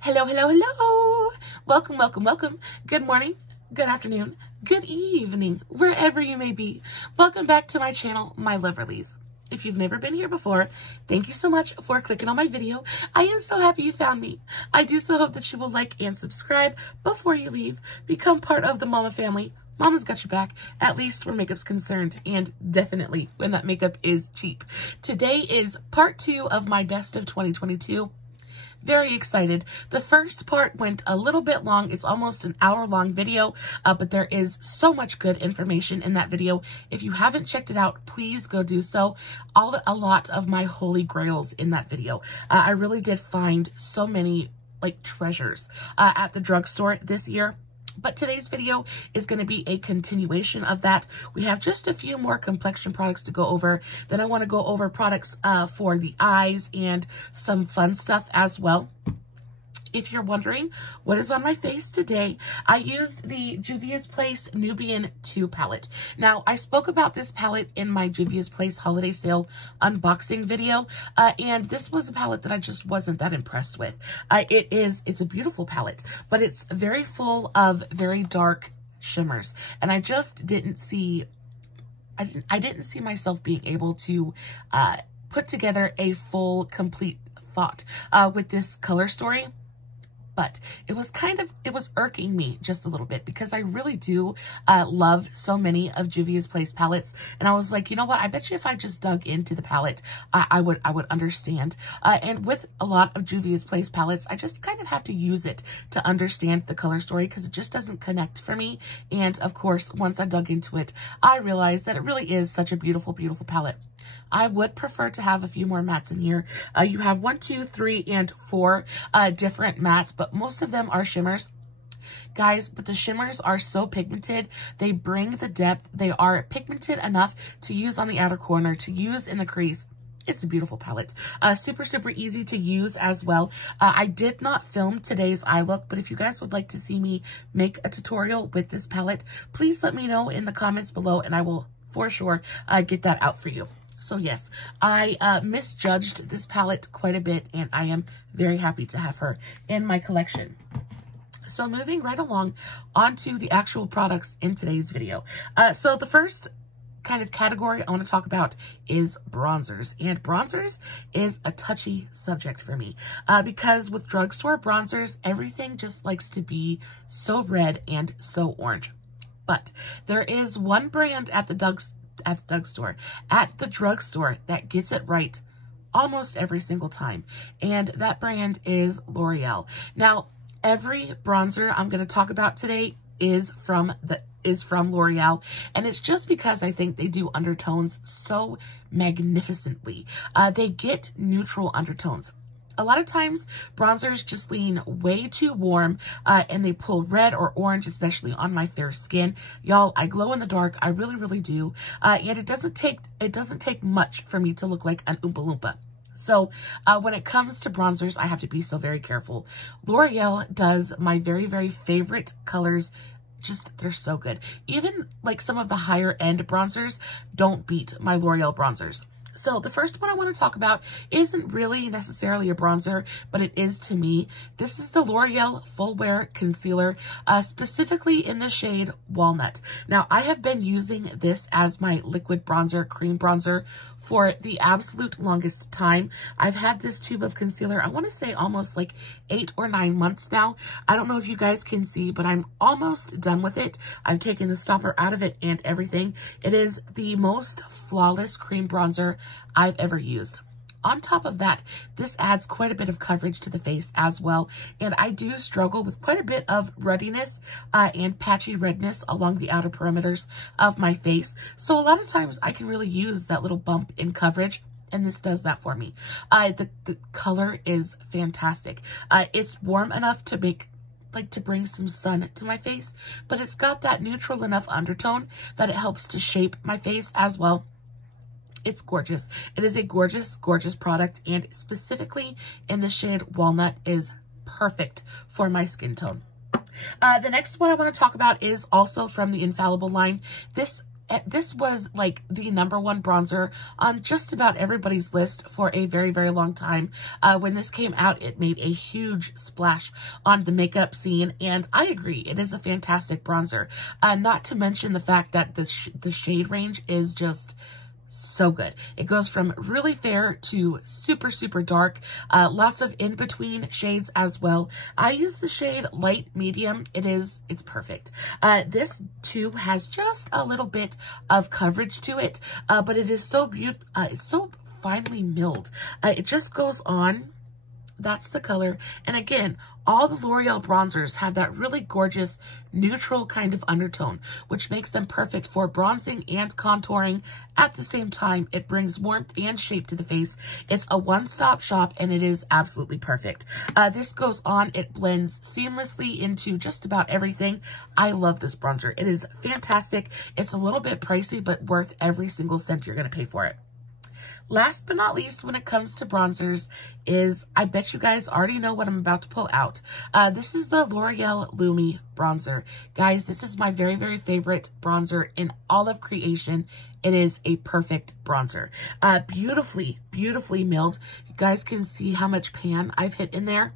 Hello, hello, hello. Welcome, welcome, welcome. Good morning, good afternoon, good evening, wherever you may be. Welcome back to my channel, my Loverlies. If you've never been here before, thank you so much for clicking on my video. I am so happy you found me. I do so hope that you will like and subscribe before you leave. Become part of the Mama family. Mama's got your back, at least where makeup's concerned, and definitely when that makeup is cheap. Today is part 2 of my best of 2022. Very excited. The first part went a little bit long. It's almost an hour-long video, but there is so much good information in that video. If you haven't checked it out, please go do so. A lot of my holy grails in that video. I really did find so many treasures at the drugstore this year. But today's video is going to be a continuation of that. We have just a few more complexion products to go over. Then I want to go over products for the eyes and some fun stuff as well. If you're wondering what is on my face today, I used the Juvia's Place Nubian 2 palette. Now, I spoke about this palette in my Juvia's Place holiday sale unboxing video, and this was a palette that I just wasn't that impressed with. It's a beautiful palette, but it's very full of very dark shimmers, and I just didn't see, I didn't see myself being able to put together a full, complete thought with this color story. But it was irking me just a little bit because I really do love so many of Juvia's Place palettes. And I was like, you know what? I bet you if I just dug into the palette, I would understand. And with a lot of Juvia's Place palettes, I just kind of have to use it to understand the color story because it just doesn't connect for me. And of course, once I dug into it, I realized that it really is such a beautiful, beautiful palette. I would prefer to have a few more mattes in here. You have 1, 2, 3, and 4 different mattes, but most of them are shimmers. Guys, but the shimmers are so pigmented. They bring the depth. They are pigmented enough to use on the outer corner, to use in the crease. It's a beautiful palette. Super, super easy to use as well. I did not film today's eye look, but if you guys would like to see me make a tutorial with this palette, please let me know in the comments below, and I will for sure get that out for you. So yes, I misjudged this palette quite a bit, and I am very happy to have her in my collection. So moving right along onto the actual products in today's video. So the first kind of category I want to talk about is bronzers. And bronzers is a touchy subject for me because with drugstore bronzers, everything just likes to be so red and so orange. But there is one brand at the drugstore that gets it right almost every single time, and that brand is L'Oreal. Now, every bronzer I'm going to talk about today is from L'Oreal, and it's just because I think they do undertones so magnificently. They get neutral undertones. A lot of times, bronzers just lean way too warm, and they pull red or orange, especially on my fair skin. Y'all, I glow in the dark. I really, really do. And it doesn't take much for me to look like an Oompa Loompa. So when it comes to bronzers, I have to be so very careful. L'Oreal does my very, very favorite colors. Just, they're so good. Even like some of the higher end bronzers don't beat my L'Oreal bronzers. So the first one I want to talk about isn't really necessarily a bronzer, but it is to me. This is the L'Oreal Full Wear Concealer, specifically in the shade Walnut. Now, I have been using this as my liquid bronzer, cream bronzer, for the absolute longest time. I've had this tube of concealer, I want to say almost like 8 or 9 months now. I don't know if you guys can see, but I'm almost done with it. I've taken the stopper out of it and everything. It is the most flawless cream bronzer I've ever used. On top of that, this adds quite a bit of coverage to the face as well. And I do struggle with quite a bit of ruddiness and patchy redness along the outer perimeters of my face. So a lot of times I can really use that little bump in coverage, and this does that for me. The color is fantastic. It's warm enough to bring some sun to my face, but it's got that neutral enough undertone that it helps to shape my face as well. It's gorgeous. It is a gorgeous, gorgeous product, and specifically in the shade Walnut is perfect for my skin tone. The next one I want to talk about is also from the Infallible line. This this was like the #1 bronzer on just about everybody's list for a very, very long time. When this came out, it made a huge splash on the makeup scene, and I agree, it is a fantastic bronzer. Not to mention the fact that the shade range is just so good. It goes from really fair to super, super dark. Lots of in-between shades as well. I use the shade light medium. It's perfect. This too has just a little bit of coverage to it, but it is so beautiful. It's so finely milled. It just goes on. That's the color. And again, all the L'Oreal bronzers have that really gorgeous neutral kind of undertone, which makes them perfect for bronzing and contouring at the same time. It brings warmth and shape to the face. It's a one-stop shop, and it is absolutely perfect. This goes on. It blends seamlessly into just about everything. I love this bronzer. It is fantastic. It's a little bit pricey, but worth every single cent you're going to pay for it. Last but not least, when it comes to bronzers, is I bet you guys already know what I'm about to pull out. This is the L'Oreal Lumi bronzer. Guys, this is my very, very favorite bronzer in all of creation. It is a perfect bronzer. Beautifully, beautifully milled. You guys can see how much pan I've hit in there.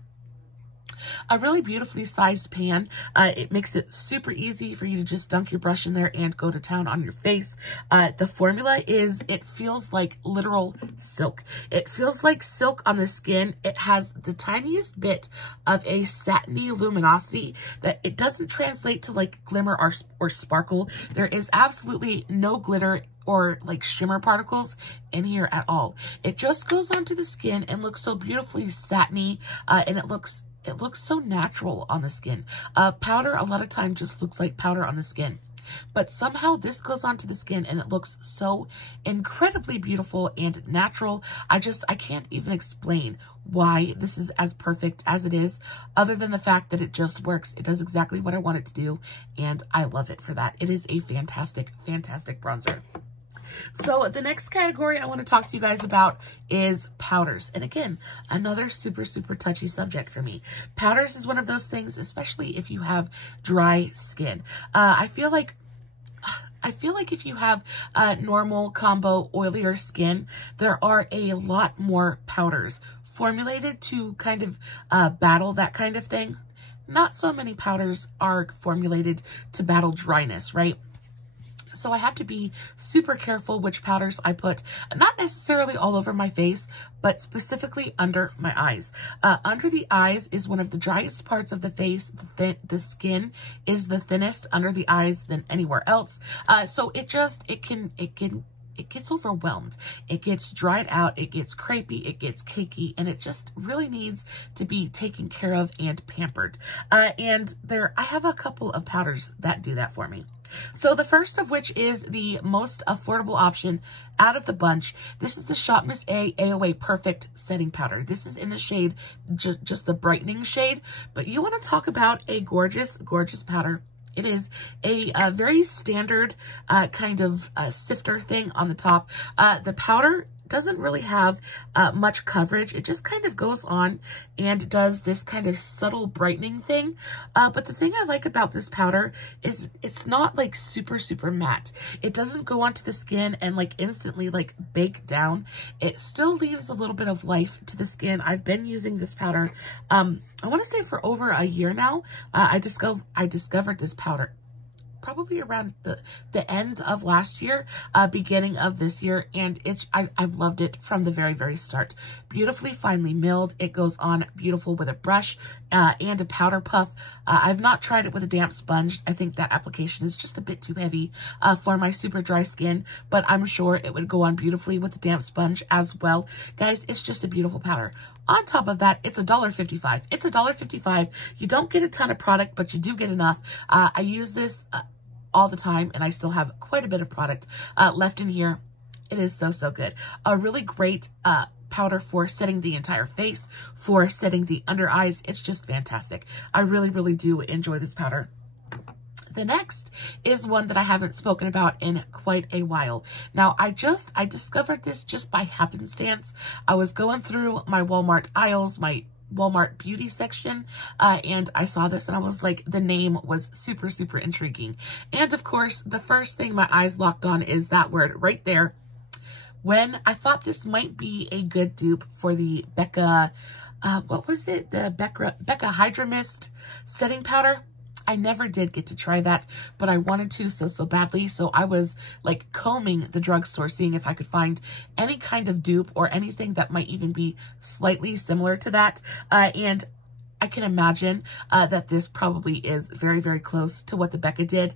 A really beautifully sized pan. It makes it super easy for you to just dunk your brush in there and go to town on your face. The formula is, it feels like literal silk. It feels like silk on the skin. It has the tiniest bit of a satiny luminosity that it doesn't translate to like glimmer or sparkle. There is absolutely no glitter or like shimmer particles in here at all. It just goes onto the skin and looks so beautifully satiny, and it looks so natural on the skin. Powder a lot of times just looks like powder on the skin, but somehow this goes onto the skin and it looks so incredibly beautiful and natural. I can't even explain why this is as perfect as it is, other than the fact that it just works. It does exactly what I want it to do, and I love it for that. It is a fantastic, fantastic bronzer. So the next category I want to talk to you guys about is powders. And again, another super, super touchy subject for me. Powders is one of those things, especially if you have dry skin. I feel like if you have normal combo oilier skin, there are a lot more powders formulated to kind of battle that kind of thing. Not so many powders are formulated to battle dryness, right? So I have to be super careful which powders I put, not necessarily all over my face, but specifically under my eyes. Under the eyes is one of the driest parts of the face. The skin is the thinnest under the eyes than anywhere else. So it gets overwhelmed. It gets dried out. It gets crepey. It gets cakey, and it just really needs to be taken care of and pampered. And I have a couple of powders that do that for me. So the first of which is the most affordable option out of the bunch. This is the ShopMissA AOA Perfect Setting Powder. This is in the shade, just the brightening shade. But you want to talk about a gorgeous, gorgeous powder. It is a very standard kind of sifter thing on the top. The powder doesn't really have much coverage. It just kind of goes on and does this kind of subtle brightening thing. But the thing I like about this powder is it's not like super, super matte. It doesn't go onto the skin and like instantly like bake down. It still leaves a little bit of life to the skin. I've been using this powder, I want to say for over a year now. I discovered this powder probably around the end of last year, beginning of this year, and I've loved it from the very, very start. Beautifully finely milled. It goes on beautiful with a brush and a powder puff. I've not tried it with a damp sponge. I think that application is just a bit too heavy for my super dry skin, but I'm sure it would go on beautifully with a damp sponge as well. Guys, it's just a beautiful powder. On top of that, it's $1.55. It's $1.55. You don't get a ton of product, but you do get enough. I use this all the time, and I still have quite a bit of product left in here. It is so, so good. A really great powder for setting the entire face, for setting the under eyes. It's just fantastic. I really, really do enjoy this powder. The next is one that I haven't spoken about in quite a while. Now, I discovered this just by happenstance. I was going through my Walmart aisles, my Walmart beauty section, and I saw this and I was like, the name was super, super intriguing. And of course, the first thing my eyes locked on is that word right there. When I thought this might be a good dupe for the Becca, what was it? The Becca Hydra Mist setting powder. I never did get to try that, but I wanted to so badly. So I was like combing the drugstore, seeing if I could find any kind of dupe or anything that might even be slightly similar to that. And I can imagine that this probably is very, very close to what the Becca did.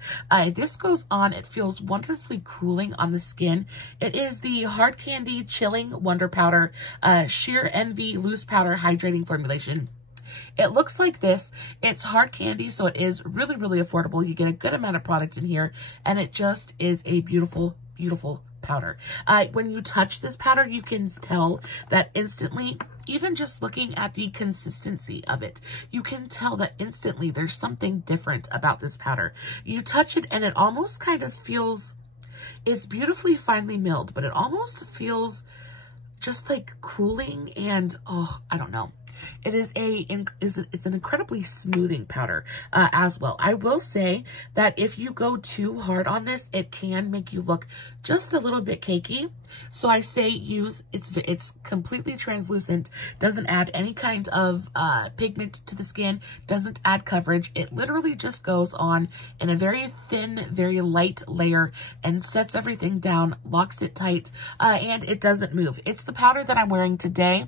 This goes on. It feels wonderfully cooling on the skin. It is the Hard Candy Chilling Wonder Powder Sheer Envy Loose Powder Hydrating Formulation. It looks like this. It's hard candy, so it is really, really affordable. You get a good amount of product in here, and it just is a beautiful, beautiful powder. When you touch this powder, you can tell that instantly, even just looking at the consistency of it, you can tell that instantly there's something different about this powder. You touch it, and it almost kind of feels, it's beautifully finely milled, but it almost feels just like cooling and, oh, I don't know. It is it's an incredibly smoothing powder as well. I will say that if you go too hard on this, it can make you look just a little bit cakey. So I say use, it's completely translucent, doesn't add any kind of pigment to the skin, doesn't add coverage. It literally just goes on in a very thin, very light layer and sets everything down, locks it tight, and it doesn't move. It's the powder that I'm wearing today.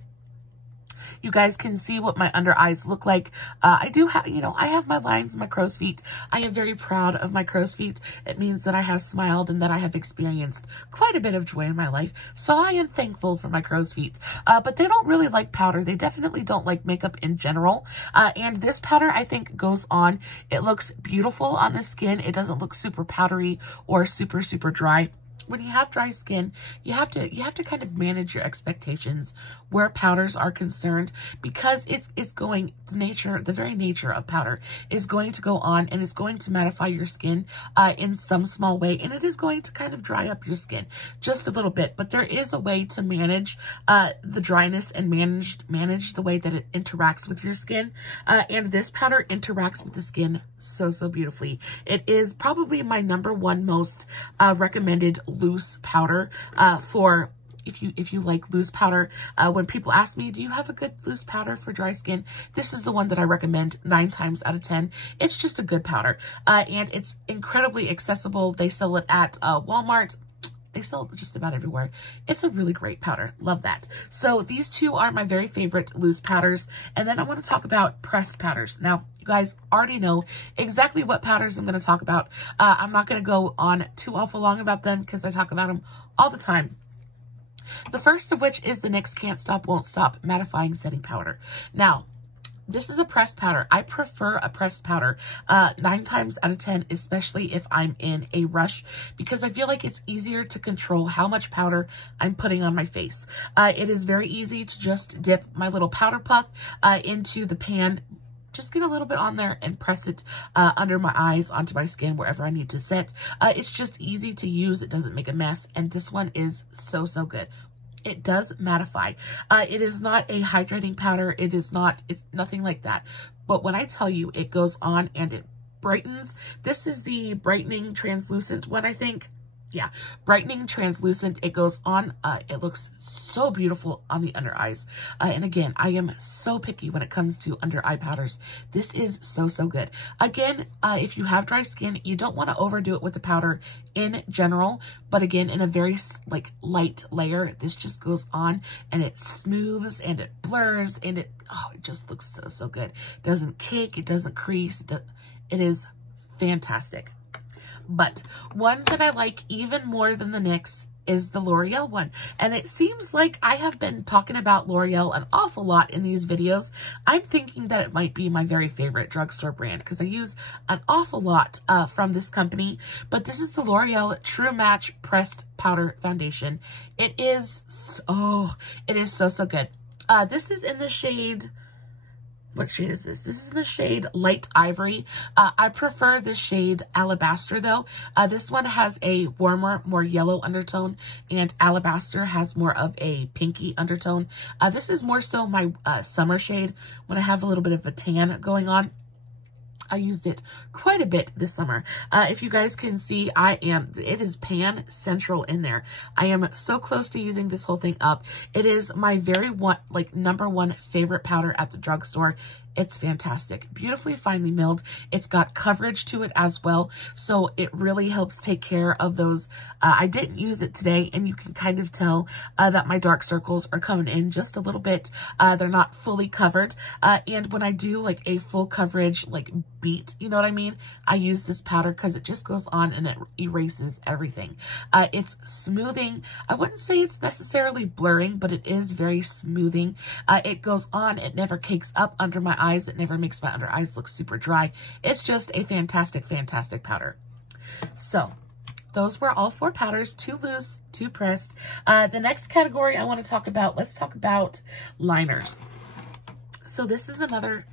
You guys can see what my under eyes look like. I do have, you know, I have my lines, my crow's feet. I am very proud of my crow's feet. It means that I have smiled and that I have experienced quite a bit of joy in my life. So I am thankful for my crow's feet. But they don't really like powder. They definitely don't like makeup in general. And this powder, I think, goes on. It looks beautiful on the skin. It doesn't look super powdery or super, super dry. When you have dry skin, you have to kind of manage your expectations where powders are concerned, because it's going, the very nature of powder is going to go on and it's going to mattify your skin in some small way, and it is going to kind of dry up your skin just a little bit. But there is a way to manage the dryness and manage the way that it interacts with your skin, and this powder interacts with the skin so beautifully. It is probably my #1 most recommended loose powder for if you like loose powder. When people ask me, do you have a good loose powder for dry skin? This is the one that I recommend 9 times out of 10. It's just a good powder, and it's incredibly accessible. They sell it at Walmart. They sell it just about everywhere. It's a really great powder. Love that. So these two are my very favorite loose powders. And then I want to talk about pressed powders. Now, you guys already know exactly what powders I'm going to talk about. I'm not going to go on too awful long about them because I talk about them all the time. The first of which is the NYX Can't Stop Won't Stop Mattifying Setting Powder. Now, this is a pressed powder. I prefer a pressed powder 9 times out of 10, especially if I'm in a rush, because I feel like it's easier to control how much powder I'm putting on my face. It is very easy to just dip my little powder puff into the pan, just get a little bit on there and press it under my eyes, onto my skin, wherever I need to set. It's just easy to use. It doesn't make a mess. And this one is so good. It does mattify. It is not a hydrating powder. It's nothing like that. But when I tell you it goes on and it brightens, this is the brightening translucent one, I think. Yeah, brightening translucent. It goes on. It looks so beautiful on the under eyes. And again, I am so picky when it comes to under eye powders. This is so good. Again, if you have dry skin, you don't want to overdo it with the powder in general. But again, in a very light layer, this just goes on and it smooths and it blurs and it just looks so good. It doesn't cake. It doesn't crease. It is fantastic. But one that I like even more than the NYX is the L'Oreal one. And it seems like I have been talking about L'Oreal an awful lot in these videos. I'm thinking that it might be my very favorite drugstore brand because I use an awful lot from this company. But this is the L'Oreal True Match Pressed Powder Foundation. It is so good. This is in the shade what shade is this? This is the shade Light Ivory. I prefer the shade Alabaster though. This one has a warmer, more yellow undertone, and Alabaster has more of a pinky undertone. This is more so my summer shade when I have a little bit of a tan going on. I used it quite a bit this summer. If you guys can see, it is pan central in there. I am so close to using this whole thing up. It is my number one favorite powder at the drugstore. It's fantastic. Beautifully finely milled. It's got coverage to it as well. So it really helps take care of those. I didn't use it today, and you can kind of tell that my dark circles are coming in just a little bit. They're not fully covered. And when I do like a full coverage, like beat, you know what I mean? I use this powder because it just goes on and it erases everything. It's smoothing. I wouldn't say it's necessarily blurring, but it is very smoothing. It goes on. It never cakes up under my eyes. It never makes my under eyes look super dry. It's just a fantastic, fantastic powder. So those were all 4 powders, 2 loose, 2 pressed. The next category I want to talk about, let's talk about liners. So this is another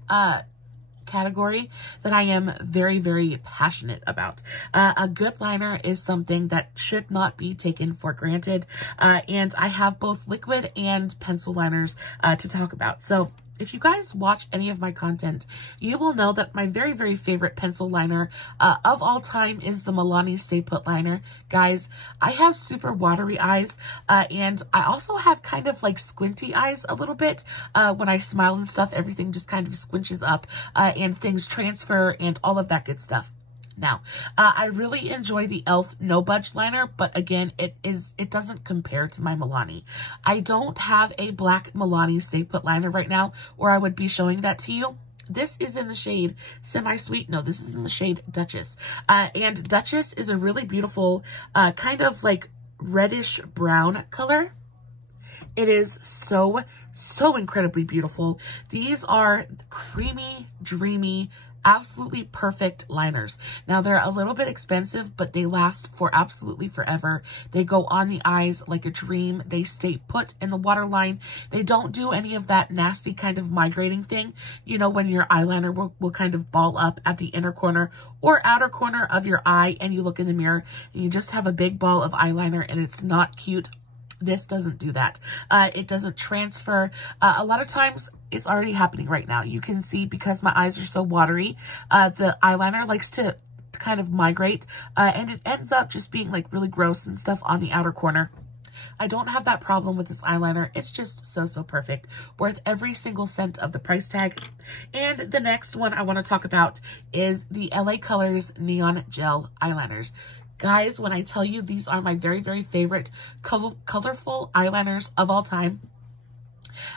category that I am very, very passionate about. A good liner is something that should not be taken for granted. And I have both liquid and pencil liners to talk about. So if you guys watch any of my content, you will know that my very, very favorite pencil liner of all time is the Milani Stay Put liner. Guys, I have super watery eyes, and I also have kind of like squinty eyes a little bit. When I smile and stuff, everything just kind of squinches up, and things transfer and all of that good stuff. Now, I really enjoy the e.l.f. No Budge liner, but again, it doesn't compare to my Milani. I don't have a black Milani Stay Put liner right now, or I would be showing that to you. This is in the shade Semi-Sweet. No, this is in the shade Duchess. And Duchess is a really beautiful, kind of like reddish brown color. It is so, so incredibly beautiful. These are creamy, dreamy, absolutely perfect liners. Now they're a little bit expensive, but they last for absolutely forever. They go on the eyes like a dream. They stay put in the waterline. They don't do any of that nasty kind of migrating thing. You know, when your eyeliner will kind of ball up at the inner corner or outer corner of your eye, and you look in the mirror and you just have a big ball of eyeliner and it's not cute. This doesn't do that. It doesn't transfer. A lot of times it's already happening right now. You can see, because my eyes are so watery, the eyeliner likes to kind of migrate, and it ends up just being like really gross and stuff on the outer corner. I don't have that problem with this eyeliner. It's just so, so perfect. Worth every single cent of the price tag. And the next one I want to talk about is the LA Colors Neon Gel Eyeliners. Guys, when I tell you these are my very, very favorite colorful eyeliners of all time.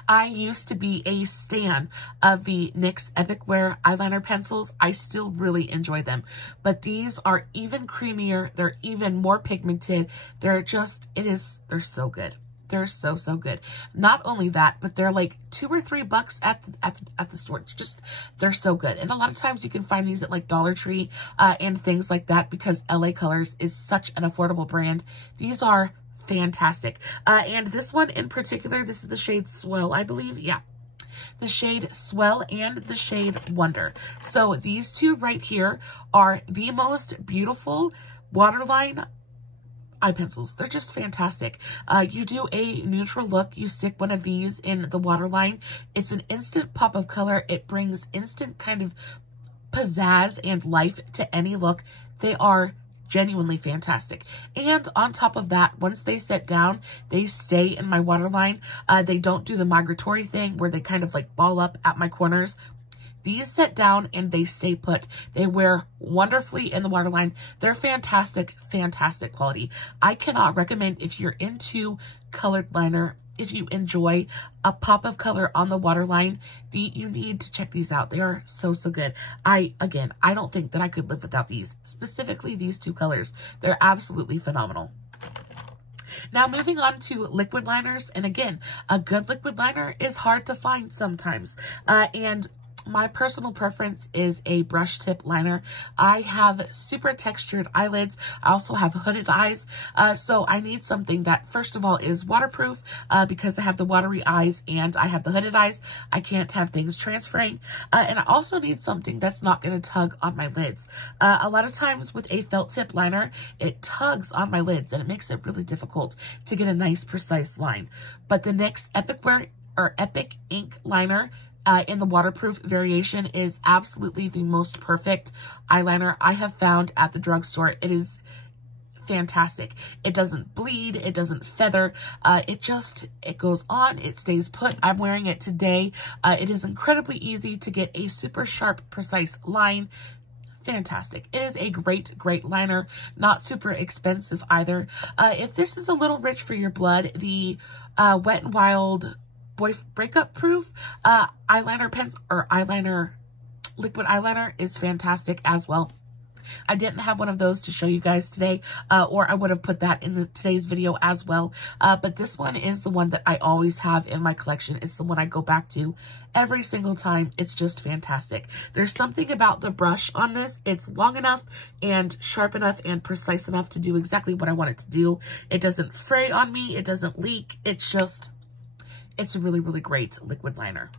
I used to be a stan of the NYX Epic Wear eyeliner pencils. I still really enjoy them. But these are even creamier. They're even more pigmented. They're so good. They're so, so good. Not only that, but they're like $2 or $3 at the store. They're so good. And a lot of times you can find these at like Dollar Tree and things like that, because LA Colors is such an affordable brand. These are fantastic. And this one in particular, this is the shade Swell, I believe. Yeah. The shade Swell and the shade Wonder. So these two right here are the most beautiful waterline eye pencils. They're just fantastic. You do a neutral look, you stick one of these in the waterline. It's an instant pop of color. It brings instant kind of pizzazz and life to any look. They are genuinely fantastic. And on top of that, once they set down, they stay in my waterline. They don't do the migratory thing where they kind of like ball up at my corners. These set down and they stay put. They wear wonderfully in the waterline. They're fantastic, fantastic quality. I cannot recommend, if you're into colored liner, if you enjoy a pop of color on the waterline, you need to check these out. They are so, so good. I don't think that I could live without these. Specifically these two colors. They're absolutely phenomenal. Now moving on to liquid liners. And again, a good liquid liner is hard to find sometimes. And my personal preference is a brush tip liner. I have super textured eyelids. I also have hooded eyes. So I need something that, first of all, is waterproof because I have the watery eyes and I have the hooded eyes. I can't have things transferring. And I also need something that's not going to tug on my lids. A lot of times with a felt tip liner, it tugs on my lids and it makes it really difficult to get a nice, precise line. But the NYX Epic Ink Liner in the waterproof variation is absolutely the most perfect eyeliner I have found at the drugstore. It is fantastic. It doesn't bleed. It doesn't feather. It goes on. It stays put. I'm wearing it today. It is incredibly easy to get a super sharp, precise line. Fantastic. It is a great, great liner. Not super expensive either. If this is a little rich for your blood, the WetNWild breakup proof eyeliner pens or liquid eyeliner is fantastic as well. I didn't have one of those to show you guys today, or I would have put that in today's video as well. But this one is the one that I always have in my collection. It's the one I go back to every single time. It's just fantastic. There's something about the brush on this. It's long enough and sharp enough and precise enough to do exactly what I want it to do. It doesn't fray on me. It doesn't leak. It's a really, really great liquid liner.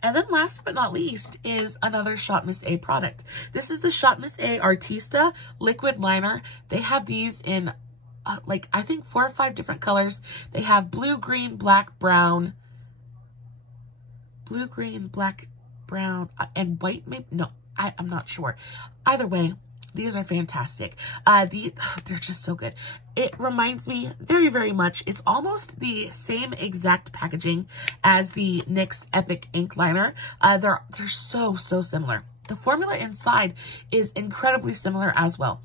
And then last but not least is another ShopMissA product. This is the ShopMissA Artista liquid liner. They have these in like, I think 4 or 5 different colors. They have blue, green, black, brown, and white maybe. No, I'm not sure. Either way, these are fantastic. They're just so good. It reminds me very, very much. It's almost the same exact packaging as the NYX Epic Ink Liner. They're so similar. The formula inside is incredibly similar as well.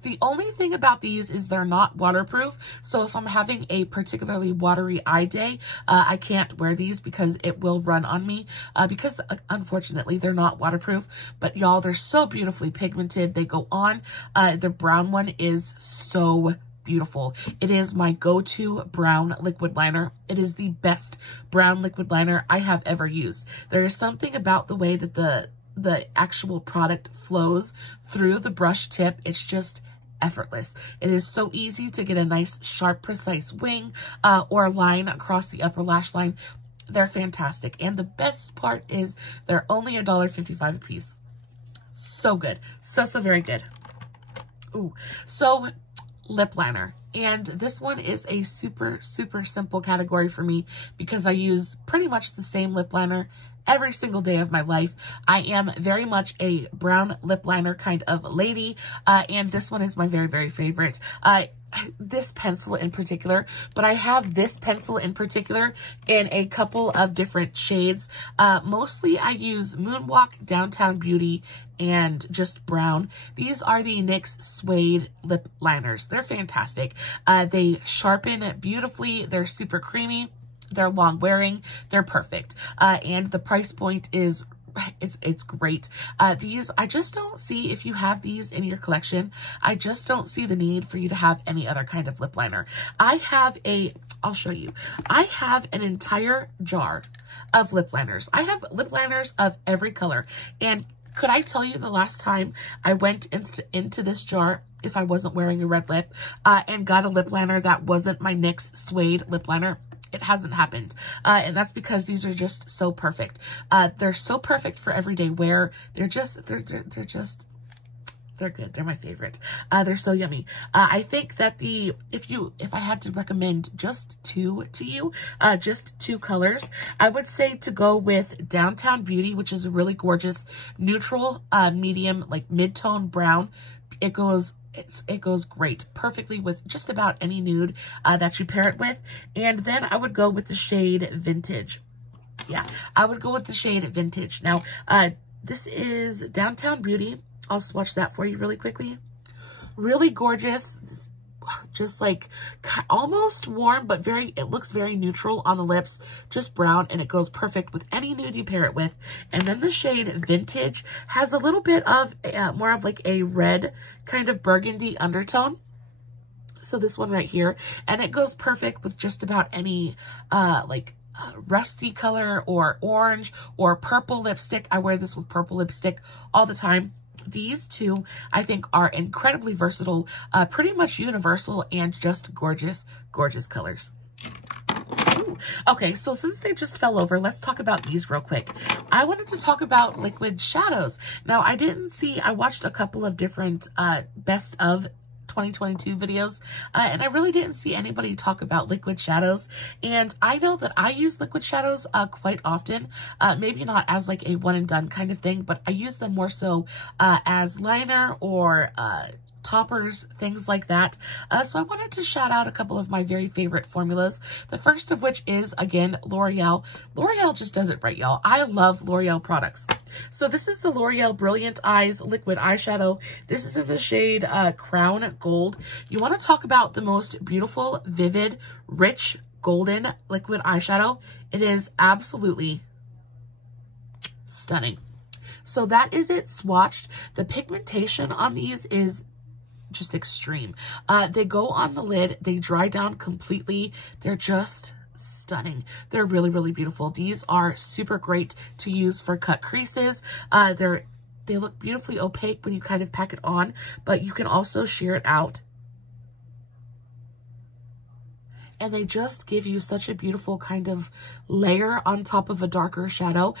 The only thing about these is they're not waterproof. So if I'm having a particularly watery eye day, I can't wear these because it will run on me because unfortunately they're not waterproof. But y'all, they're so beautifully pigmented. They go on. The brown one is so beautiful. It is my go-to brown liquid liner. It is the best brown liquid liner I have ever used. There is something about the way that the actual product flows through the brush tip. It's just effortless. It is so easy to get a nice, sharp, precise wing or line across the upper lash line. They're fantastic. And the best part is they're only $1.55 a piece. So good. So very good. Ooh. So lip liner. And this one is a super simple category for me because I use pretty much the same lip liner every single day of my life. I am very much a brown lip liner kind of lady, and this one is my very favorite. This pencil in particular, but I have this pencil in particular in a couple of different shades. Mostly I use Moonwalk, Downtown Beauty, and just brown. These are the NYX Suede lip liners. They're fantastic. They sharpen beautifully. They're super creamy. They're long wearing. They're perfect. And the price point is, it's great. These, I just don't see, if you have these in your collection, I just don't see the need for you to have any other kind of lip liner. I'll show you. I have an entire jar of lip liners. I have lip liners of every color. And could I tell you the last time I went into this jar, if I wasn't wearing a red lip, and got a lip liner that wasn't my NYX Suede lip liner? It hasn't happened. And that's because these are just so perfect. They're so perfect for everyday wear. They're good. They're my favorite. They're so yummy. I think that if I had to recommend just two to you, just 2 colors, I would say to go with Downtown Beauty, which is a really gorgeous neutral, medium, like mid-tone brown. It goes great perfectly with just about any nude that you pair it with. And then I would go with the shade Vintage. Yeah, I would go with the shade Vintage. Now, this is Downtown Beauty. I'll swatch that for you really quickly. Really gorgeous. Just like almost warm, but it looks very neutral on the lips, just brown, and it goes perfect with any nude you pair it with. And then the shade Vintage has a little bit of more of like a red kind of burgundy undertone. So this one right here, and it goes perfect with just about any like rusty color or orange or purple lipstick. I wear this with purple lipstick all the time. These two, I think, are incredibly versatile, pretty much universal, and just gorgeous, gorgeous colors. Ooh. Okay, so since they just fell over, let's talk about these real quick. I wanted to talk about liquid shadows. Now, I watched a couple of different best of 2022 videos, and I really didn't see anybody talk about liquid shadows. And I know that I use liquid shadows quite often, maybe not as like a one and done kind of thing, but I use them more so as liner or toppers, things like that. So I wanted to shout out a couple of my very favorite formulas. The first of which is, again, L'Oreal. L'Oreal just does it right, y'all. I love L'Oreal products. So this is the L'Oreal Brilliant Eyes Liquid Eyeshadow. This is in the shade Crown Gold. You want to talk about the most beautiful, vivid, rich, golden liquid eyeshadow. It is absolutely stunning. So that is it swatched. The pigmentation on these is just extreme. They go on the lid. They dry down completely. They're just stunning. They're really, really beautiful. These are super great to use for cut creases. They look beautifully opaque when you kind of pack it on, but you can also sheer it out. And they just give you such a beautiful kind of layer on top of a darker shadow.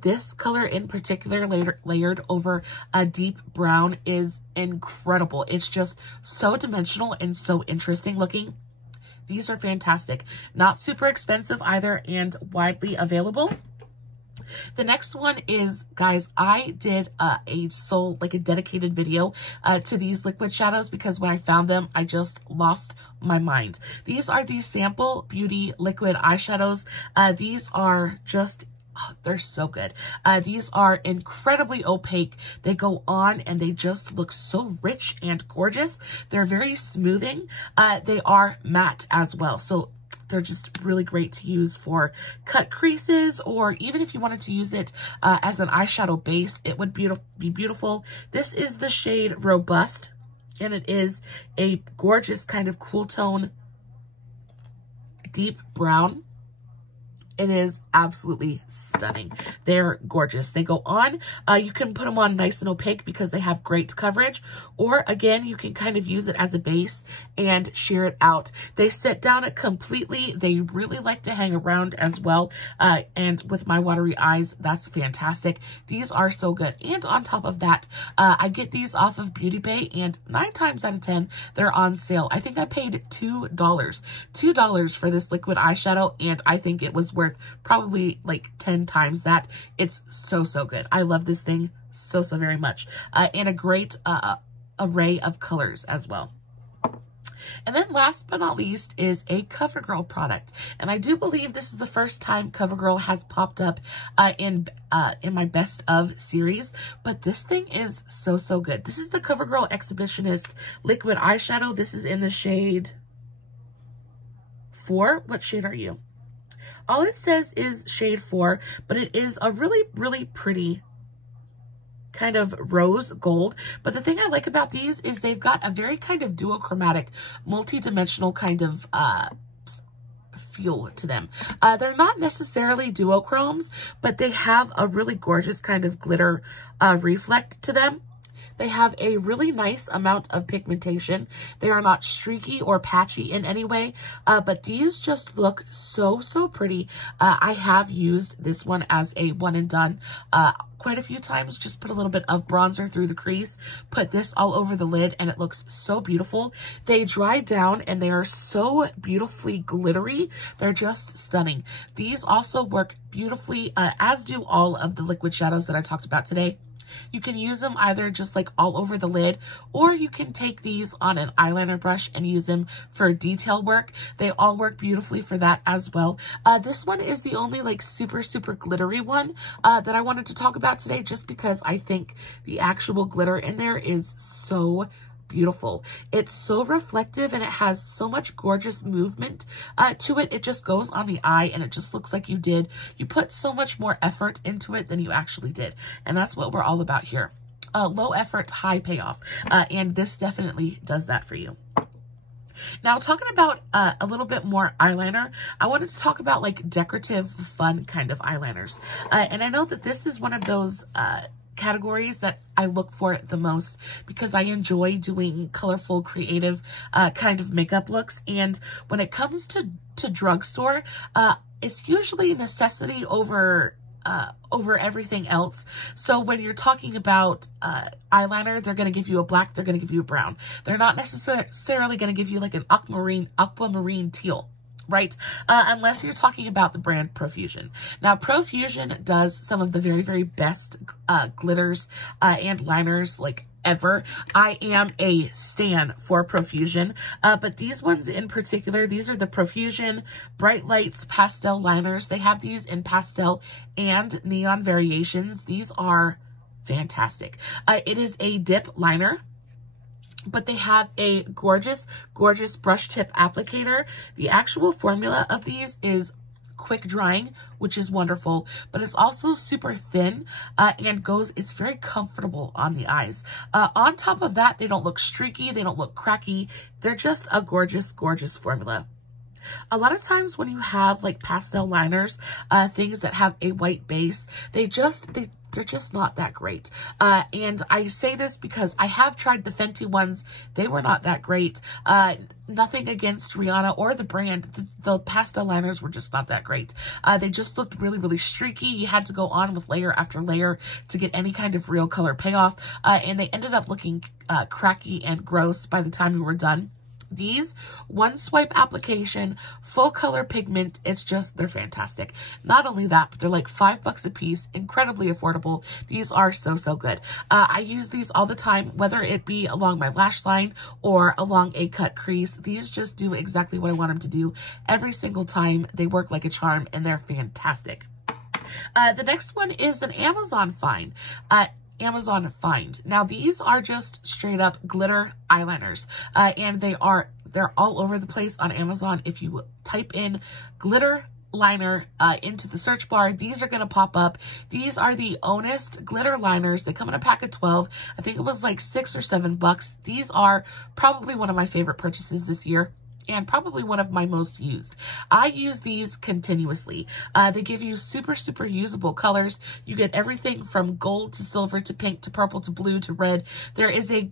This color in particular, layered over a deep brown, is incredible. It's just so dimensional and so interesting looking. These are fantastic. Not super expensive either, and widely available. The next one is, guys, I did a dedicated video to these liquid shadows because when I found them, I just lost my mind. These are the Sample Beauty liquid eyeshadows. These are just, they're so good. These are incredibly opaque. They go on and they just look so rich and gorgeous. They're very smoothing. They are matte as well. So they're just really great to use for cut creases, or even if you wanted to use it as an eyeshadow base, it would be beautiful. This is the shade Robust, and it is a gorgeous kind of cool tone, deep brown. It is absolutely stunning. They're gorgeous. They go on. You can put them on nice and opaque because they have great coverage. Or again, you can kind of use it as a base and sheer it out. They sit down it completely. They really like to hang around as well. And with my watery eyes, that's fantastic. These are so good. And on top of that, I get these off of Beauty Bay, and 9 times out of 10, they're on sale. I think I paid $2 for this liquid eyeshadow, and I think it was worth probably like 10 times that. It's so, so good. I love this thing so, so very much. And a great array of colors as well. And then last but not least is a CoverGirl product. And I do believe this is the first time CoverGirl has popped up in my best of series. But this thing is so, so good. This is the CoverGirl Exhibitionist Liquid Eyeshadow. This is in the shade 4. What shade are you? All it says is shade 4, but it is a really, really pretty kind of rose gold. But the thing I like about these is they've got a very kind of duochromatic, multi-dimensional kind of feel to them. They're not necessarily duochromes, but they have a really gorgeous kind of glitter reflect to them. They have a really nice amount of pigmentation. They are not streaky or patchy in any way, but these just look so, so pretty. I have used this one as a one and done quite a few times. Just put a little bit of bronzer through the crease, put this all over the lid, and it looks so beautiful. They dry down and they are so beautifully glittery. They're just stunning. These also work beautifully, as do all of the liquid shadows that I talked about today. You can use them either just like all over the lid, or you can take these on an eyeliner brush and use them for detail work. They all work beautifully for that as well. This one is the only like super, super glittery one that I wanted to talk about today, just because I think the actual glitter in there is so beautiful. It's so reflective and it has so much gorgeous movement to it. It just goes on the eye and it just looks like you put so much more effort into it than you actually did. And that's what we're all about here. Low effort, high payoff. And this definitely does that for you. Now, talking about a little bit more eyeliner, I wanted to talk about like decorative, fun kind of eyeliners. And I know that this is one of those categories that I look for the most because I enjoy doing colorful, creative kind of makeup looks. And when it comes to drugstore, it's usually a necessity over everything else. So when you're talking about eyeliner, they're going to give you a black, they're going to give you a brown. They're not necessarily going to give you like an aquamarine teal, right? Unless you're talking about the brand Profusion. Now, Profusion does some of the very, very best glitters and liners like ever. I am a stan for Profusion, but these ones in particular, these are the Profusion Bright Lights Pastel Liners. They have these in pastel and neon variations. These are fantastic. It is a dip liner, but they have a gorgeous, gorgeous brush tip applicator. The actual formula of these is quick drying, which is wonderful, but it's also super thin and it's very comfortable on the eyes. On top of that, they don't look streaky, they don't look cracky. They're just a gorgeous, gorgeous formula. A lot of times when you have like pastel liners, things that have a white base, they're just not that great. And I say this because I have tried the Fenty ones. They were not that great. Nothing against Rihanna or the brand. The pastel liners were just not that great. They just looked really, really streaky. You had to go on with layer after layer to get any kind of real color payoff. And they ended up looking cracky and gross by the time you were done. These, one swipe application, full color pigment, they're fantastic. Not only that, but they're like $5 a piece, incredibly affordable. These are so, so good. I use these all the time, whether it be along my lash line or along a cut crease. These just do exactly what I want them to do every single time. They work like a charm and they're fantastic. The next one is an Amazon find. Now, these are just straight up glitter eyeliners, and they're all over the place on Amazon. If you type in glitter liner into the search bar, these are going to pop up. These are the Honest glitter liners. They come in a pack of 12. I think it was like $6 or $7. These are probably one of my favorite purchases this year, and probably one of my most used. I use these continuously. They give you super, super usable colors. You get everything from gold to silver to pink to purple to blue to red. There is a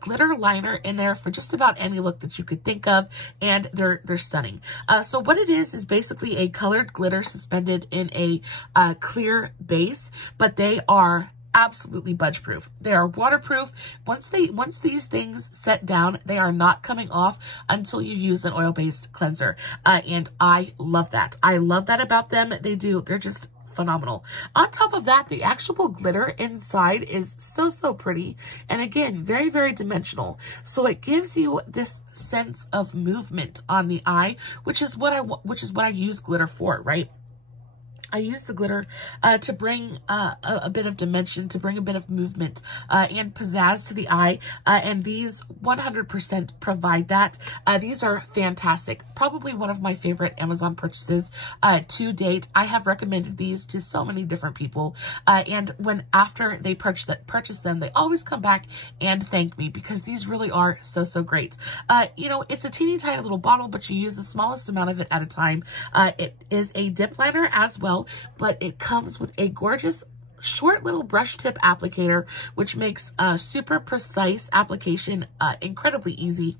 glitter liner in there for just about any look that you could think of, and they're stunning. So what it is basically a colored glitter suspended in a clear base, but they are absolutely budge proof. They are waterproof. Once these things set down, they are not coming off until you use an oil-based cleanser. And I love that. I love that about them. They're just phenomenal. On top of that, the actual glitter inside is so, so pretty. And again, very, very dimensional. So it gives you this sense of movement on the eye, which is what I use glitter for, right? I use the glitter to bring a bit of dimension, to bring a bit of movement and pizzazz to the eye, and these 100% provide that. These are fantastic. Probably one of my favorite Amazon purchases to date. I have recommended these to so many different people, and after they purchase them, they always come back and thank me because these really are so, so great. You know, it's a teeny tiny little bottle, but you use the smallest amount of it at a time. It is a dip liner as well, but it comes with a gorgeous short little brush tip applicator, which makes a super precise application incredibly easy.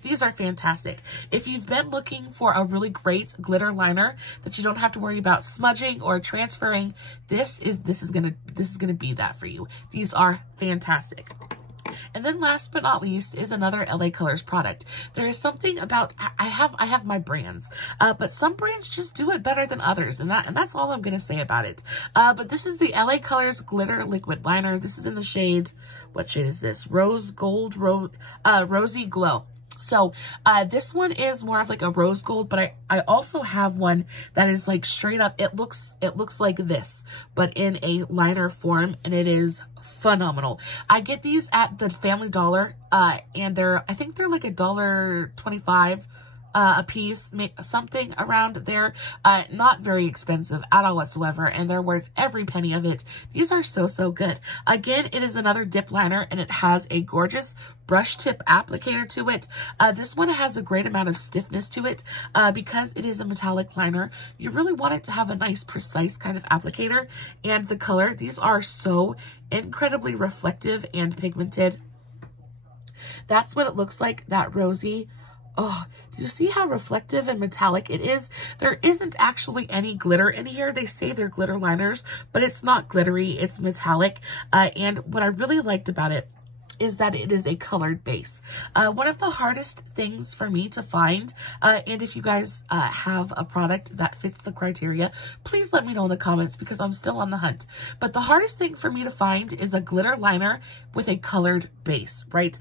These are fantastic. If you've been looking for a really great glitter liner that you don't have to worry about smudging or transferring, this is gonna be that for you. These are fantastic. And then last but not least is another LA Colors product. There is something about, I have my brands, but some brands just do it better than others, and that's all I'm going to say about it. But this is the LA Colors Glitter Liquid Liner. This is in the shade, what shade is this? Rose Gold, Rosy Glow. So this one is more of like a rose gold, but I also have one that is like straight up, it looks like this, but in a liner form, and it is phenomenal. I get these at the Family Dollar, and I think they're like $1.25 a piece, something around there. Not very expensive at all whatsoever, and they're worth every penny of it. These are so, so good. Again, it is another dip liner, and it has a gorgeous brush tip applicator to it. This one has a great amount of stiffness to it because it is a metallic liner. You really want it to have a nice, precise kind of applicator. And the color, these are so incredibly reflective and pigmented. That's what it looks like, that rosy. Oh, do you see how reflective and metallic it is? There isn't actually any glitter in here. They say they're glitter liners, but it's not glittery. It's metallic. And what I really liked about it is that it is a colored base. One of the hardest things for me to find, and if you guys have a product that fits the criteria, please let me know in the comments because I'm still on the hunt. But the hardest thing for me to find is a glitter liner with a colored base, right?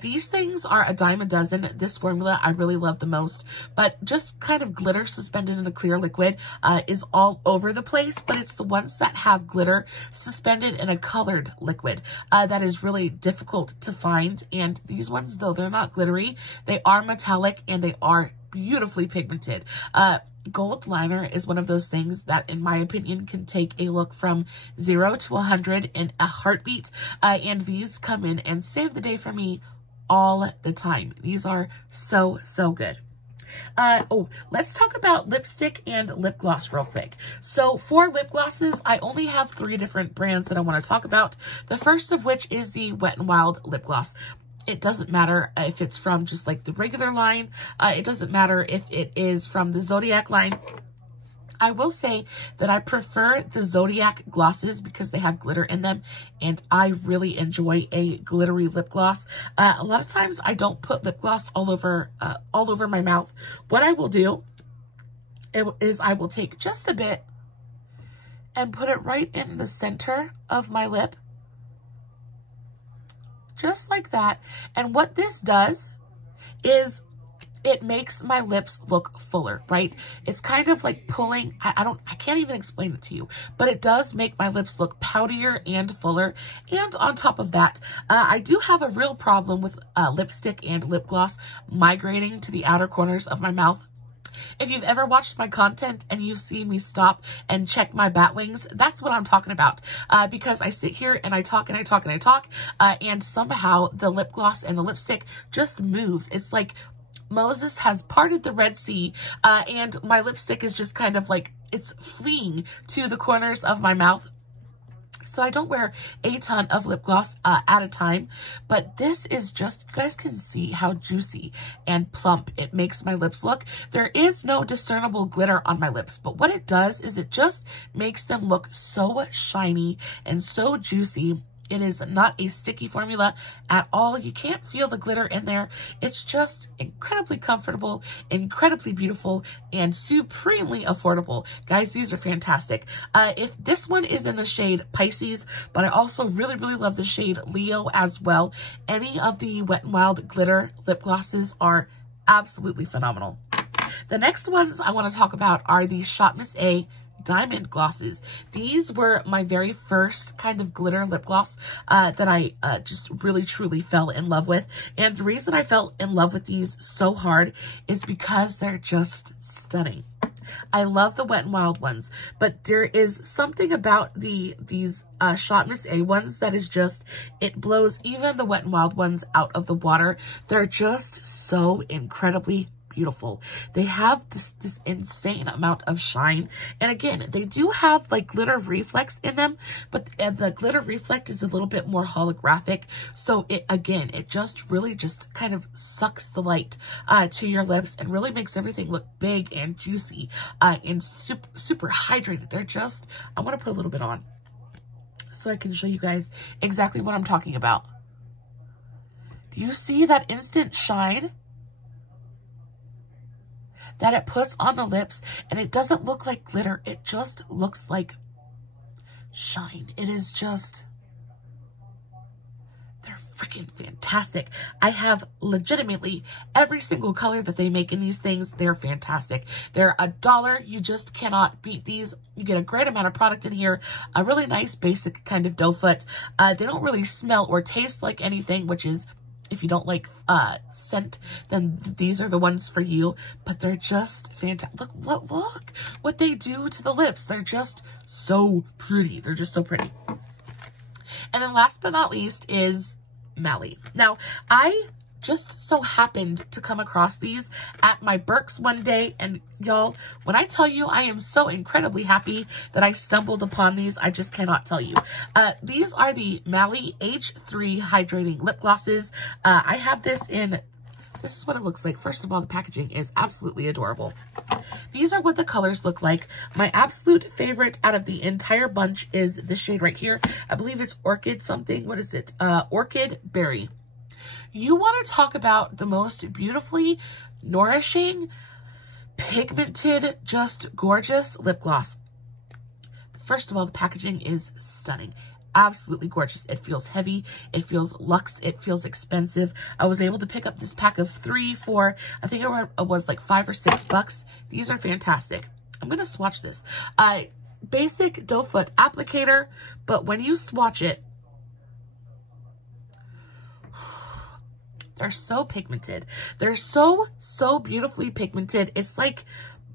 These things are a dime a dozen. This formula I really love the most, but just kind of glitter suspended in a clear liquid is all over the place, but it's the ones that have glitter suspended in a colored liquid that is really difficult to find. And these ones, though they're not glittery, they are metallic and they are beautifully pigmented. Gold liner is one of those things that, in my opinion, can take a look from 0 to 100 in a heartbeat. And these come in and save the day for me all the time. These are so, so good. Oh, let's talk about lipstick and lip gloss real quick. So for lip glosses, I only have 3 different brands that I want to talk about. The first of which is the WetNWild lip gloss. It doesn't matter if it's from just like the regular line. It doesn't matter if it is from the Zodiac line. I will say that I prefer the Zodiac glosses because they have glitter in them, and I really enjoy a glittery lip gloss. A lot of times I don't put lip gloss all over my mouth. What I will do is I will take just a bit and put it right in the center of my lip, just like that. And what this does is it makes my lips look fuller, right? It's kind of like pulling, I can't even explain it to you, but it does make my lips look poutier and fuller. And on top of that, I do have a real problem with lipstick and lip gloss migrating to the outer corners of my mouth. If you've ever watched my content and you see me stop and check my bat wings, that's what I'm talking about. Because I sit here and I talk and I talk and I talk, and somehow the lip gloss and the lipstick just moves. It's like Moses has parted the Red Sea, and my lipstick is just kind of like, it's fleeing to the corners of my mouth. So I don't wear a ton of lip gloss at a time, but this is just, you guys can see how juicy and plump it makes my lips look. There is no discernible glitter on my lips, but what it does is it just makes them look so shiny and so juicy. It is not a sticky formula at all. You can't feel the glitter in there. It's just incredibly comfortable, incredibly beautiful, and supremely affordable. Guys, these are fantastic. If this one is in the shade Pisces, but I also really, really love the shade Leo as well. Any of the WetNWild glitter lip glosses are absolutely phenomenal. The next ones I want to talk about are the ShopMissA Diamond glosses. These were my very first kind of glitter lip gloss that I just really truly fell in love with. And the reason I fell in love with these so hard is because they're just stunning. I love the WetNWild ones, but there is something about these ShopMissA ones that is just, it blows even the WetNWild ones out of the water. They're just so incredibly beautiful. They have this insane amount of shine, and again, they do have like glitter reflex in them, but the glitter reflect is a little bit more holographic, so it just really just kind of sucks the light to your lips and really makes everything look big and juicy and super hydrated. They're just, I want to put a little bit on so I can show you guys exactly what I'm talking about. Do you see that instant shine that it puts on the lips? And it doesn't look like glitter. It just looks like shine. It is just, they're freaking fantastic. I have legitimately every single color that they make in these things. They're fantastic. They're $1. You just cannot beat these. You get a great amount of product in here. A really nice basic kind of doe foot. They don't really smell or taste like anything, which is if you don't like scent, then these are the ones for you. But they're just fantastic. Look what they do to the lips. They're just so pretty. They're just so pretty. And then last but not least is Mally. Now, I just so happened to come across these at my Burke's one day, and y'all, when I tell you I am so incredibly happy that I stumbled upon these, I just cannot tell you. These are the Mally H3 Hydrating Lip Glosses. I have this in, this is what it looks like. First of all, the packaging is absolutely adorable. These are what the colors look like. My absolute favorite out of the entire bunch is this shade right here. I believe it's Orchid something. What is it? Orchid Berry. You want to talk about the most beautifully nourishing, pigmented, just gorgeous lip gloss. First of all, the packaging is stunning. Absolutely gorgeous. It feels heavy. It feels luxe. It feels expensive. I was able to pick up this pack of 3 for, I think it was like $5 or $6. These are fantastic. I'm going to swatch this. Basic doe foot applicator, but when you swatch it, they're so pigmented. They're so beautifully pigmented. It's like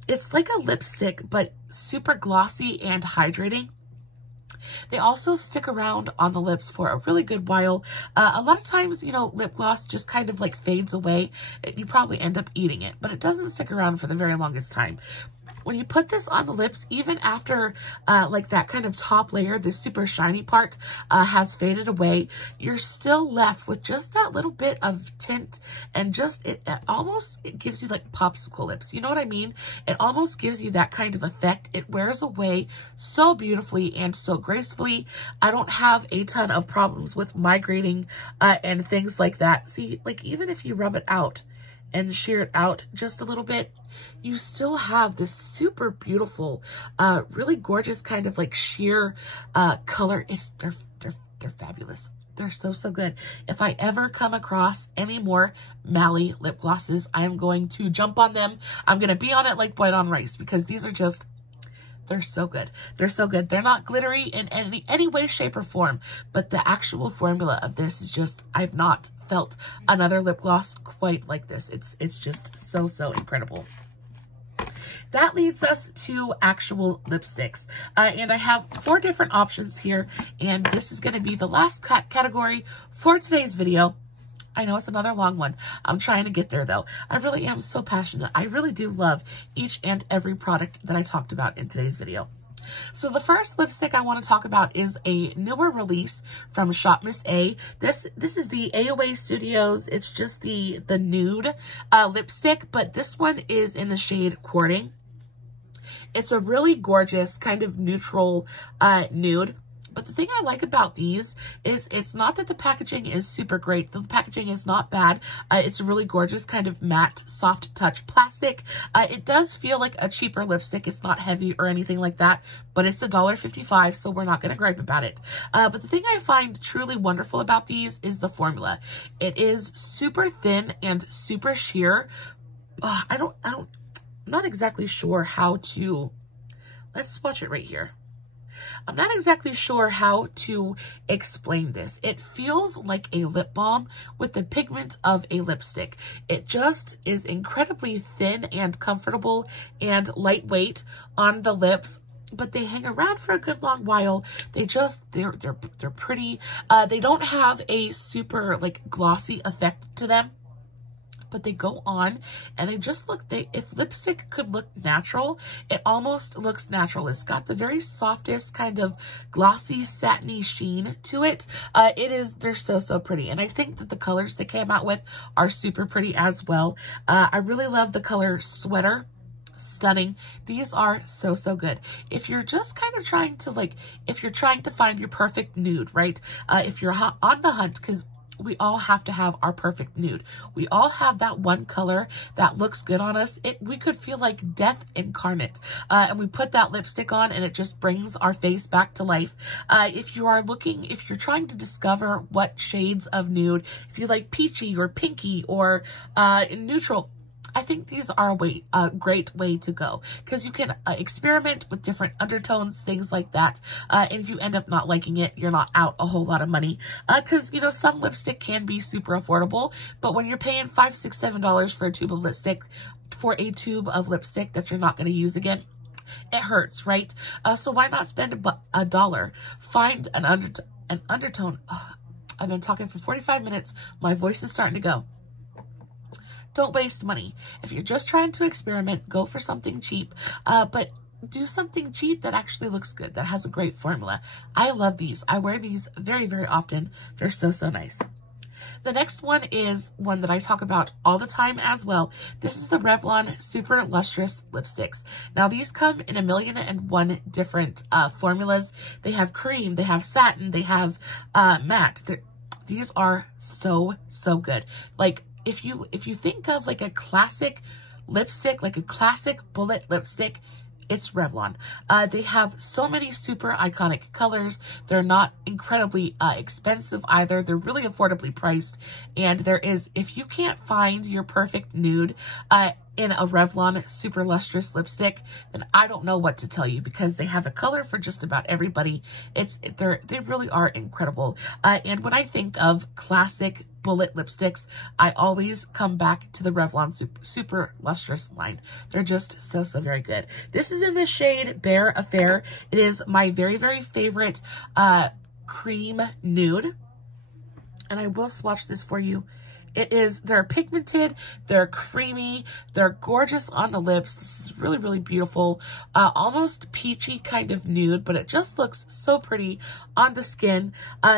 a lipstick, but super glossy and hydrating. They also stick around on the lips for a really good while. A lot of times, you know, lip gloss just kind of like fades away. You probably end up eating it, but it doesn't stick around for the very longest time. When you put this on the lips, even after like that kind of top layer, the super shiny part has faded away, you're still left with just that little bit of tint, and just it gives you like popsicle lips. You know what I mean? It almost gives you that kind of effect. It wears away so beautifully and so gracefully. I don't have a ton of problems with migrating and things like that. See, like even if you rub it out and shear it out just a little bit, you still have this super beautiful, really gorgeous kind of like sheer color. They're fabulous. They're so good. If I ever come across any more Mally lip glosses, I am going to jump on them. I'm going to be on it like white on rice, because these are just, they're so good. They're so good. They're not glittery in any way, shape, or form, but the actual formula of this is just, I've not felt another lip gloss quite like this. It's just so incredible. That leads us to actual lipsticks. And I have 4 different options here, and this is going to be the last category for today's video. I know it's another long one. I'm trying to get there though. I really am so passionate. I really do love each and every product that I talked about in today's video. So the first lipstick I want to talk about is a newer release from ShopMissA. This is the AOA Studios. It's just the nude lipstick, but this one is in the shade Courting. It's a really gorgeous kind of neutral nude. But the thing I like about these is it's not that the packaging is super great. The packaging is not bad. It's a really gorgeous kind of matte, soft touch plastic. It does feel like a cheaper lipstick. It's not heavy or anything like that, but it's $1.55, so we're not going to gripe about it. But the thing I find truly wonderful about these is the formula. It is super thin and super sheer. I'm not exactly sure how to, let's swatch it right here. I'm not exactly sure how to explain this. It feels like a lip balm with the pigment of a lipstick. It just is incredibly thin and comfortable and lightweight on the lips, but they hang around for a good long while. They're pretty. They don't have a super like glossy effect to them, but they go on and they just look, if lipstick could look natural, it almost looks natural. It's got the very softest kind of glossy satiny sheen to it. They're so pretty. And I think that the colors they came out with are super pretty as well. I really love the color Sweater. Stunning. These are so good. If you're just kind of trying to if you're trying to find your perfect nude, right? If you're on the hunt, because we all have to have our perfect nude. We all have that one color that looks good on us. We could feel like death incarnate. And we put that lipstick on and it just brings our face back to life. If you're trying to discover what shades of nude, if you like peachy or pinky or neutral, I think these are a great way to go, because you can experiment with different undertones, things like that. And if you end up not liking it, you're not out a whole lot of money, because, you know, some lipstick can be super affordable, but when you're paying $5, $6, $7 for a tube of lipstick, that you're not going to use again, it hurts, right? So why not spend $1? Find an undertone. I've been talking for 45 minutes. My voice is starting to go. Don't waste money. If you're just trying to experiment, go for something cheap, but do something cheap that actually looks good, that has a great formula. I love these. I wear these very, very often. They're so, so nice. The next one is one that I talk about all the time as well. This is the Revlon Super Lustrous Lipsticks. Now, these come in 1,000,001 different formulas. They have cream, they have satin, they have matte. These are so, so good. Like, if you think of like a classic lipstick, like a classic bullet lipstick, it's Revlon. They have so many super iconic colors. They're not incredibly expensive either. They're really affordably priced. And there is, if you can't find your perfect nude in a Revlon Super Lustrous lipstick, then I don't know what to tell you, because they have a color for just about everybody. They really are incredible. And when I think of classic bullet lipsticks, I always come back to the Revlon Super Lustrous line. They're just so, so very good. This is in the shade Bare Affair. It is my very, very favorite cream nude. And I will swatch this for you. They're pigmented, they're creamy, they're gorgeous on the lips. This is really, really beautiful. Almost peachy kind of nude, but it just looks so pretty on the skin.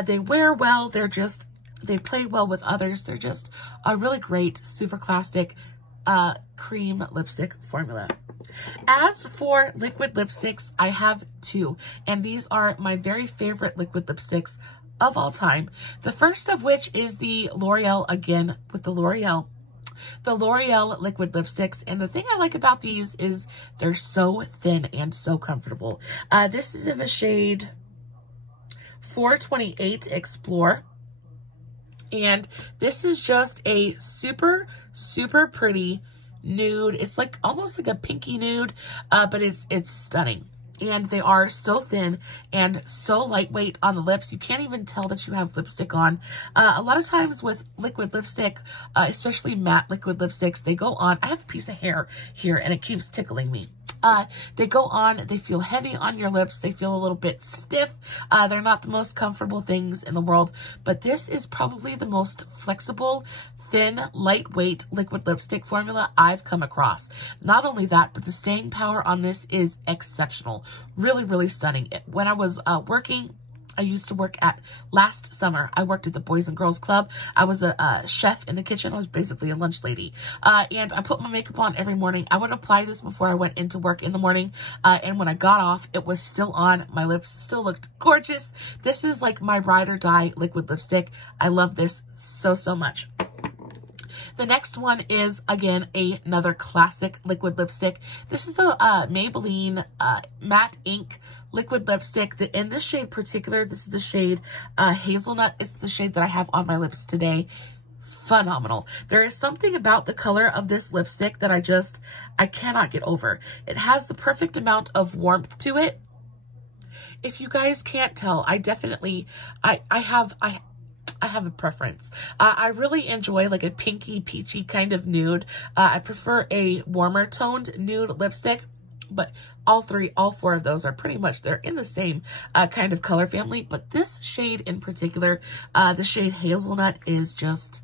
They wear well, they play well with others. They're just a really great, super classic cream lipstick formula. As for liquid lipsticks, I have two, and these are my very favorite liquid lipsticks of all time. The first of which is the L'Oreal, again with the L'Oreal liquid lipsticks. And the thing I like about these is they're so thin and so comfortable. This is in the shade 428 Explore. And this is just a super, super pretty nude. It's like almost like a pinky nude, but it's stunning. And they are so thin and so lightweight on the lips. You can't even tell that you have lipstick on. A lot of times with liquid lipstick, especially matte liquid lipsticks, they go on. I have a piece of hair here and it keeps tickling me. They go on, they feel heavy on your lips. They feel a little bit stiff. They're not the most comfortable things in the world, but this is probably the most flexible, thin, lightweight liquid lipstick formula I've come across. Not only that, but the staying power on this is exceptional. Really, really stunning. When I was working, I used to work last summer, I worked at the Boys and Girls Club. I was a chef in the kitchen. I was basically a lunch lady. And I put my makeup on every morning. I would apply this before I went into work in the morning. And when I got off, it was still on. My lips still looked gorgeous. This is like my ride or die liquid lipstick. I love this so, so much. The next one is, again, another classic liquid lipstick. This is the Maybelline Matte Ink liquid lipstick. In this shade particular, this is the shade Hazelnut. It's the shade that I have on my lips today. Phenomenal. There is something about the color of this lipstick that I cannot get over. It has the perfect amount of warmth to it. If you guys can't tell, I have a preference. I really enjoy like a pinky peachy kind of nude. I prefer a warmer toned nude lipstick, but all four of those are pretty much, they're in the same kind of color family. But this shade in particular, the shade Hazelnut, is just,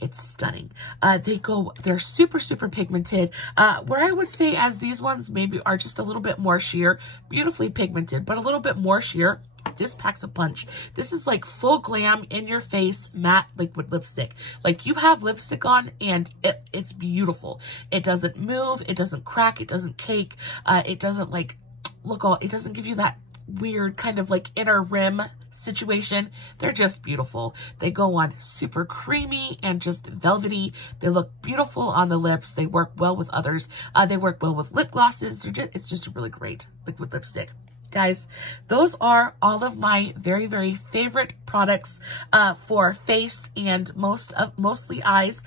it's stunning. They're super, super pigmented. Where I would say as these ones maybe are just a little bit more sheer, beautifully pigmented, but a little bit more sheer. This packs a punch. This is like full glam, in your face, matte liquid lipstick. Like, you have lipstick on and it's beautiful. It doesn't move. It doesn't crack. It doesn't cake. It doesn't like it doesn't give you that weird kind of like inner rim situation. They're just beautiful. They go on super creamy and just velvety. They look beautiful on the lips. They work well with others. They work well with lip glosses. It's just a really great liquid lipstick. Guys, those are all of my very, very favorite products for face and mostly eyes.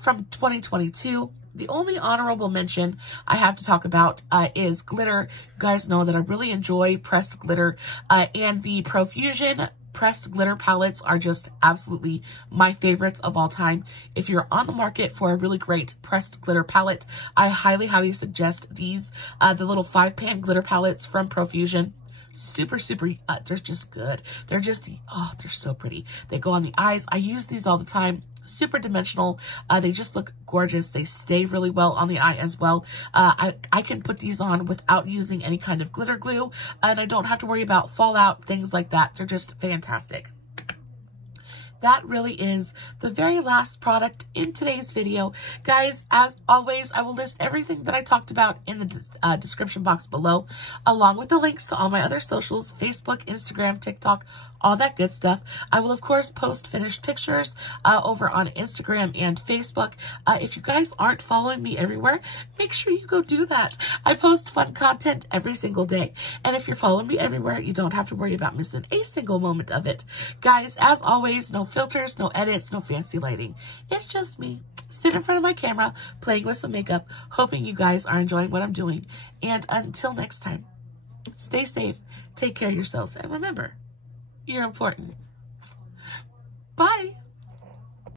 from 2022. The only honorable mention I have to talk about is glitter. You guys know that I really enjoy pressed glitter, and the Profusion pressed glitter palettes are just absolutely my favorites of all time. If you're on the market for a really great pressed glitter palette, I highly, highly suggest these, the little 5-pan glitter palettes from Profusion. Super, they're just good. They're just, oh, they're so pretty. They go on the eyes. I use these all the time. Super dimensional. They just look gorgeous. They stay really well on the eye as well. I can put these on without using any kind of glitter glue, and I don't have to worry about fallout, things like that. They're just fantastic. That really is the very last product in today's video. Guys, as always, I will list everything that I talked about in the description box below, along with the links to all my other socials, Facebook, Instagram, TikTok, all that good stuff. I will, of course, post finished pictures over on Instagram and Facebook. If you guys aren't following me everywhere, make sure you go do that. I post fun content every single day. And if you're following me everywhere, you don't have to worry about missing a single moment of it. Guys, as always, no filters, no edits, no fancy lighting. It's just me sitting in front of my camera, playing with some makeup, hoping you guys are enjoying what I'm doing. And until next time, stay safe, take care of yourselves, and remember, you're important.